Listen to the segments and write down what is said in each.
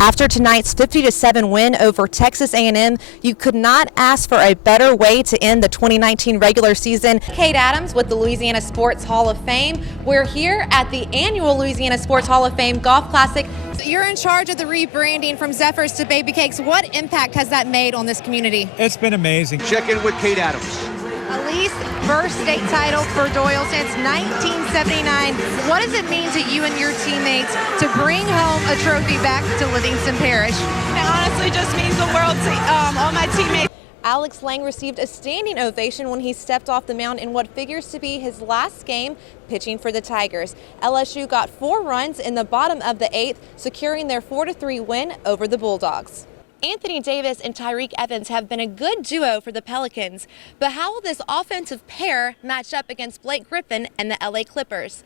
After tonight's 50-7 win over Texas A&M, you could not ask for a better way to end the 2019 regular season. Kate Adams with the Louisiana Sports Hall of Fame. We're here at the annual Louisiana Sports Hall of Fame Golf Classic. So you're in charge of the rebranding from Zephyrs to Baby Cakes. What impact has that made on this community? It's been amazing. Check in with Kate Adams. Elise, first state title for Doyle since 1979. What does it mean to you and your teammates to bring home a trophy back to Livingston Parish? It honestly just means the world to all my teammates. Alex Lang received a standing ovation when he stepped off the mound in what figures to be his last game pitching for the Tigers. LSU got 4 runs in the bottom of the 8th, securing their 4-3 win over the Bulldogs. Anthony Davis and Tyreek Evans have been a good duo for the Pelicans, but how will this offensive pair match up against Blake Griffin and the LA Clippers?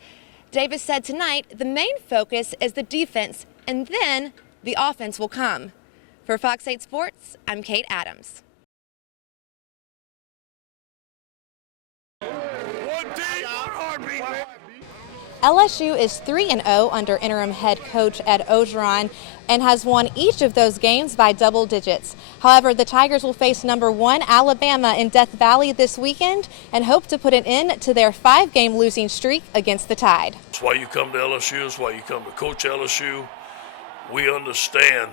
Davis said tonight the main focus is the defense, and then the offense will come. For Fox 8 Sports, I'm Kate Adams. LSU is 3-0 under interim head coach Ed Orgeron and has won each of those games by double digits. However, the Tigers will face number 1 Alabama in Death Valley this weekend and hope to put an end to their 5-game losing streak against the Tide. That's why you come to LSU. That's why you come to coach LSU. We understand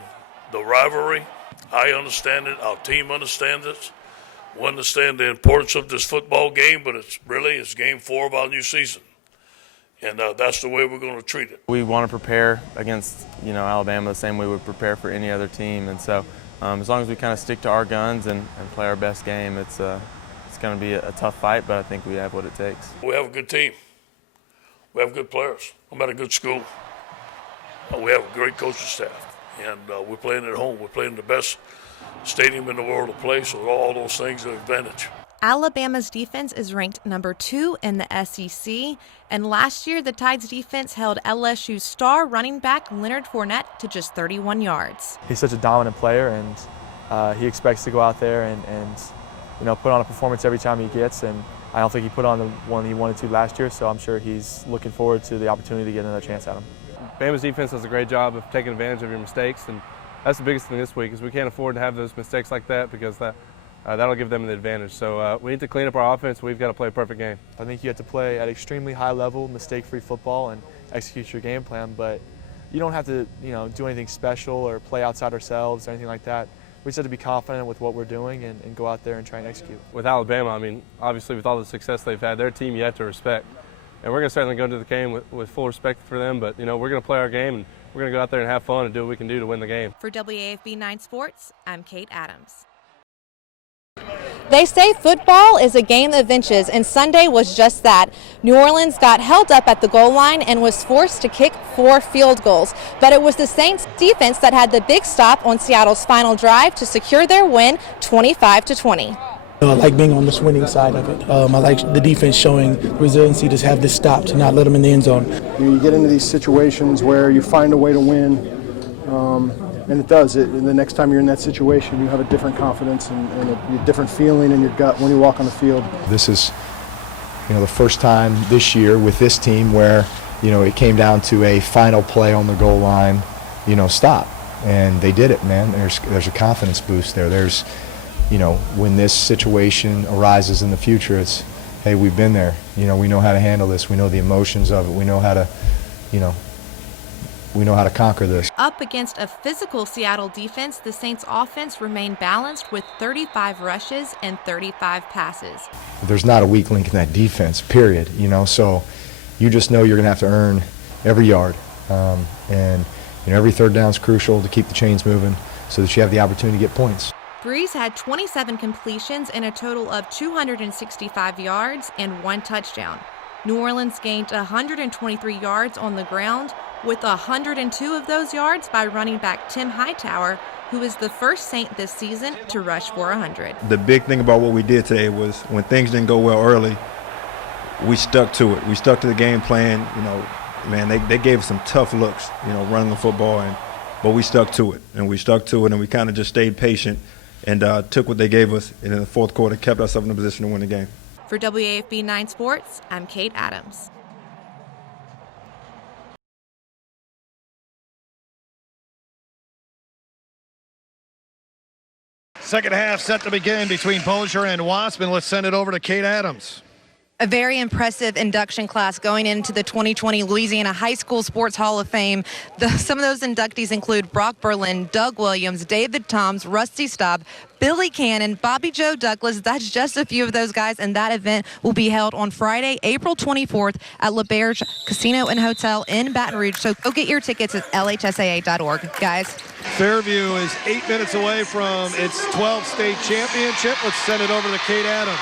the rivalry. I understand it. Our team understands it. We understand the importance of this football game, but it's game 4 of our new season. And that's the way we're going to treat it. We want to prepare against, Alabama the same way we would prepare for any other team. And so as long as we kind of stick to our guns and play our best game, it's going to be a tough fight, but I think we have what it takes. We have a good team. We have good players. I'm at a good school. We have a great coaching staff. And we're playing at home. We're playing the best stadium in the world to play, so all those things are an advantage. Alabama's defense is ranked number 2 in the SEC, and last year the Tide's defense held LSU's star running back Leonard Fournette to just 31 yards. He's such a dominant player, and he expects to go out there and put on a performance every time he gets, and I don't think he put on the one he wanted to last year, so I'm sure he's looking forward to the opportunity to get another chance at him. Bama's defense does a great job of taking advantage of your mistakes, and that's the biggest thing this week is we can't afford to have those mistakes like that because that'll give them an advantage. So we need to clean up our offense. We've got to play a perfect game. I think you have to play at extremely high level, mistake-free football, and execute your game plan. But you don't have to, do anything special or play outside ourselves or anything like that. We just have to be confident with what we're doing and go out there and try and execute. With Alabama, obviously with all the success they've had, their team you have to respect. And we're going to certainly go into the game with full respect for them. But, we're going to play our game, and we're going to go out there and have fun and do what we can do to win the game. For WAFB 9 Sports, I'm Kate Adams. They say football is a game of inches, and Sunday was just that. New Orleans got held up at the goal line and was forced to kick 4 field goals. But it was the Saints defense that had the big stop on Seattle's final drive to secure their win 25-20. I like being on this winning side of it. I like the defense showing resiliency to have this stop, to not let them in the end zone. You get into these situations where you find a way to win, and it does. And the next time you're in that situation, you have a different confidence and a different feeling in your gut when you walk on the field. This is, the first time this year with this team where, it came down to a final play on the goal line, stop. And they did it, man. There's a confidence boost there. There's, when this situation arises in the future, it's, hey, we've been there. We know how to handle this. We know the emotions of it. We know how to, we know how to conquer this. Up against a physical Seattle defense, the Saints' offense remained balanced with 35 rushes and 35 passes. There's not a weak link in that defense, period. So you just know you're going to have to earn every yard. And every third down is crucial to keep the chains moving so that you have the opportunity to get points. Brees had 27 completions and a total of 265 yards and 1 touchdown. New Orleans gained 123 yards on the ground, with 102 of those yards by running back Tim Hightower, who is the first Saint this season to rush for 100. The big thing about what we did today was when things didn't go well early, we stuck to it. We stuck to the game plan. Man, they gave us some tough looks, running the football, but we stuck to it. And we stuck to it, and we kind of just stayed patient and took what they gave us, and in the fourth quarter kept ourselves in a position to win the game. For WAFB 9 Sports, I'm Kate Adams. Second half set to begin between Bossier and Waspin. Let's send it over to Kate Adams. A very impressive induction class going into the 2020 Louisiana High School Sports Hall of Fame. Some of those inductees include Brock Berlin, Doug Williams, David Toms, Rusty Staub, Billy Cannon, Bobby Joe Douglas. That's just a few of those guys, and that event will be held on Friday, April 24th at LaBerge Casino and Hotel in Baton Rouge. So go get your tickets at lhsaa.org, guys. Fairview is 8 minutes away from its 12th state championship. Let's send it over to Kate Adams.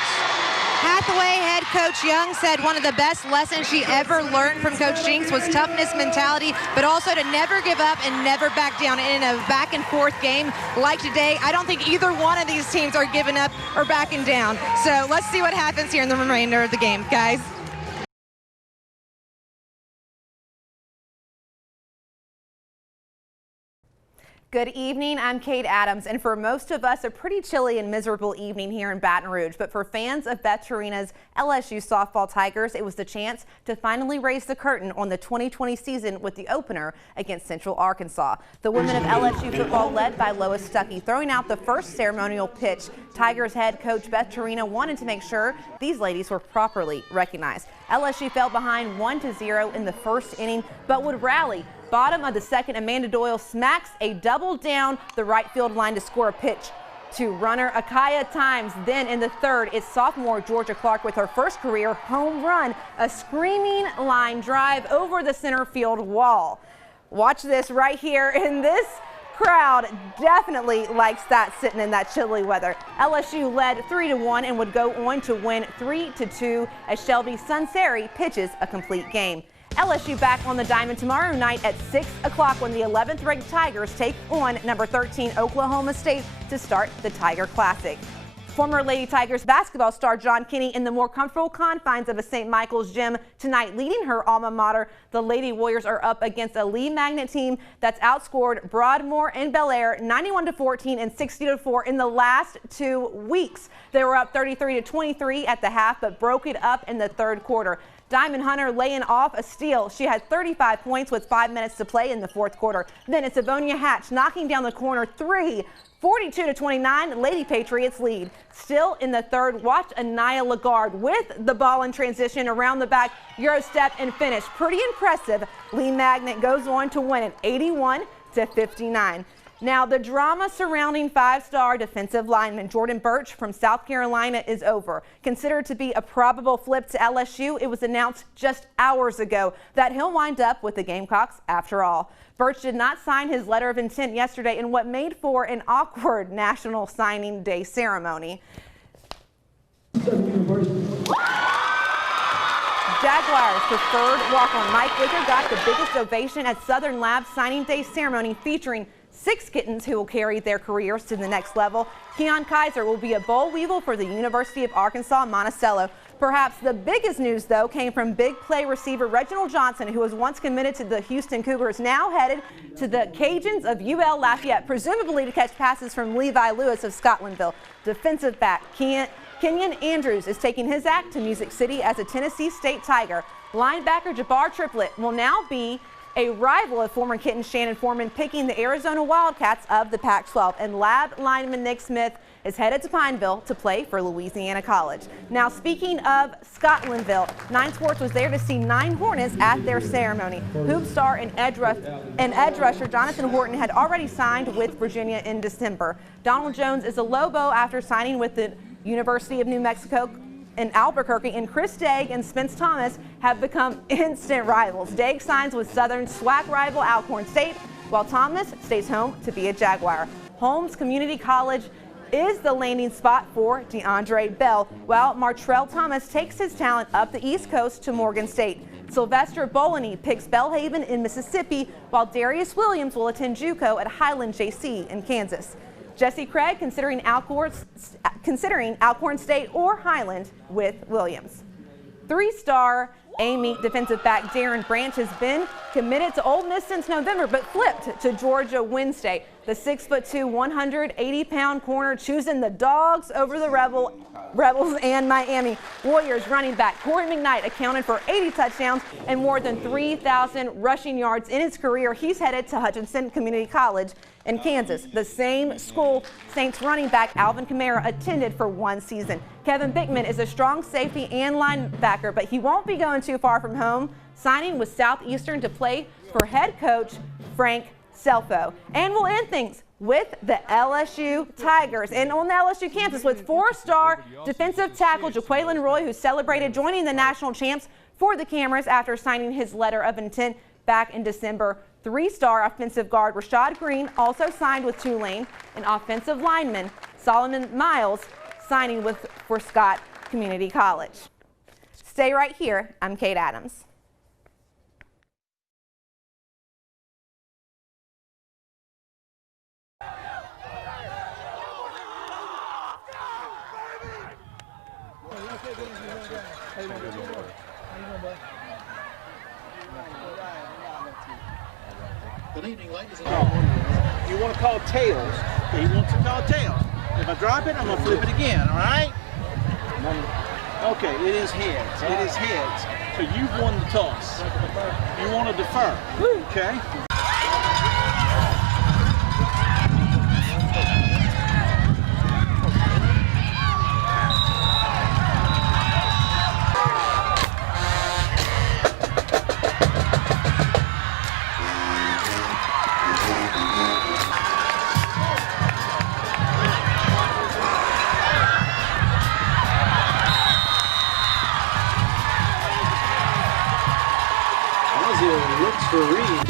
Hathaway head coach Young said one of the best lessons she ever learned from Coach Jinks was toughness mentality, but also to never give up and never back down. And in a back and forth game like today, I don't think either one of these teams are giving up or backing down. So let's see what happens here in the remainder of the game, guys. Good evening, I'm Kate Adams, and for most of us, a pretty chilly and miserable evening here in Baton Rouge. But for fans of Beth Torina's LSU softball Tigers, it was the chance to finally raise the curtain on the 2020 season with the opener against Central Arkansas. The women of LSU football, led by Lois Stuckey, throwing out the first ceremonial pitch. Tigers head coach Beth Torina wanted to make sure these ladies were properly recognized. LSU fell behind 1-0 in the first inning, but would rally. Bottom of the second, Amanda Doyle smacks a double down the right field line to score a pitch to runner Akaya Times. Then in the third, it's sophomore Georgia Clark with her first career home run, a screaming line drive over the center field wall. Watch this right here, and this crowd definitely likes that sitting in that chilly weather. LSU led 3-1 and would go on to win 3-2 as Shelby Sunseri pitches a complete game. LSU back on the diamond tomorrow night at 6 o'clock when the 11th ranked Tigers take on number 13 Oklahoma State to start the Tiger Classic. Former Lady Tigers basketball star John Kinney in the more comfortable confines of a St. Michael's gym tonight, leading her alma mater. The Lady Warriors are up against a Lee Magnet team that's outscored Broadmoor and Bel Air 91-14 and 60-4 in the last 2 weeks. They were up 33-23 at the half, but broke it up in the third quarter. Diamond Hunter laying off a steal. She had 35 points with 5 minutes to play in the fourth quarter. Then it's Avonia Hatch knocking down the corner three. 42-29, Lady Patriots lead. Still in the third, watch Anaya Lagarde with the ball in transition around the back, Euro step and finish. Pretty impressive. Lee Magnet goes on to win it 81-59. Now, the drama surrounding five-star defensive lineman Jordan Birch from South Carolina is over. Considered to be a probable flip to LSU, it was announced just hours ago that he'll wind up with the Gamecocks after all. Birch did not sign his letter of intent yesterday in what made for an awkward National Signing Day ceremony. Jaguars preferred walk-on Mike Wicker got the biggest ovation at Southern Labs Signing Day ceremony, featuring 6 kittens who will carry their careers to the next level. Keon Kaiser will be a boll weevil for the University of Arkansas Monticello. Perhaps the biggest news, though, came from big play receiver Reginald Johnson, who was once committed to the Houston Cougars, now headed to the Cajuns of UL Lafayette, presumably to catch passes from Levi Lewis of Scotlandville. Defensive back Kenyon Andrews is taking his act to Music City as a Tennessee State Tiger. Linebacker Jabbar Triplett will now be a rival of former Kitten Shannon Foreman, picking the Arizona Wildcats of the Pac-12. And Lab lineman Nick Smith is headed to Pineville to play for Louisiana College. Now, speaking of Scotlandville, 9 Sports was there to see 9 Hornets at their ceremony. Hoop star and edge rusher Jonathan Horton had already signed with Virginia in December. Donald Jones is a Lobo after signing with the University of New Mexico in Albuquerque, and Chris Dagg and Spence Thomas have become instant rivals. Dagg signs with Southern SWAC rival Alcorn State, while Thomas stays home to be a Jaguar. Holmes Community College is the landing spot for DeAndre Bell, while Martrell Thomas takes his talent up the East Coast to Morgan State. Sylvester Bolony picks Belhaven in Mississippi, while Darius Williams will attend JUCO at Highland JC in Kansas. Jesse Craig considering Alcorn State or Highland with Williams. 3-star A-Meet defensive back Darren Branch has been committed to Ole Miss since November, but flipped to Georgia Wednesday. The 6'2", 180-pound corner choosing the Dogs over the Rebel Rebels and Miami. Warriors running back Corey McKnight accounted for 80 touchdowns and more than 3,000 rushing yards in his career. He's headed to Hutchinson Community College in Kansas, the same school Saints running back Alvin Kamara attended for 1 season. Kevin Bickman is a strong safety and linebacker, but he won't be going too far from home, signing with Southeastern to play for head coach Frank Selfo. And we'll end things with the LSU Tigers. And on the LSU campus with 4-star defensive tackle Jaquelin Roy, who celebrated joining the national champs for the cameras after signing his letter of intent back in December. 3-star offensive guard Rashad Green also signed with Tulane, and offensive lineman Solomon Miles signing for Scott Community College. Stay right here. I'm Kate Adams. Good evening, ladies and gentlemen. You want to call tails. Okay, you want to call tails. If I drop it, I'm going to flip it again, all right? Okay, it is heads. It is heads. So you've won the toss. You want to defer. Okay? Looks for Reed.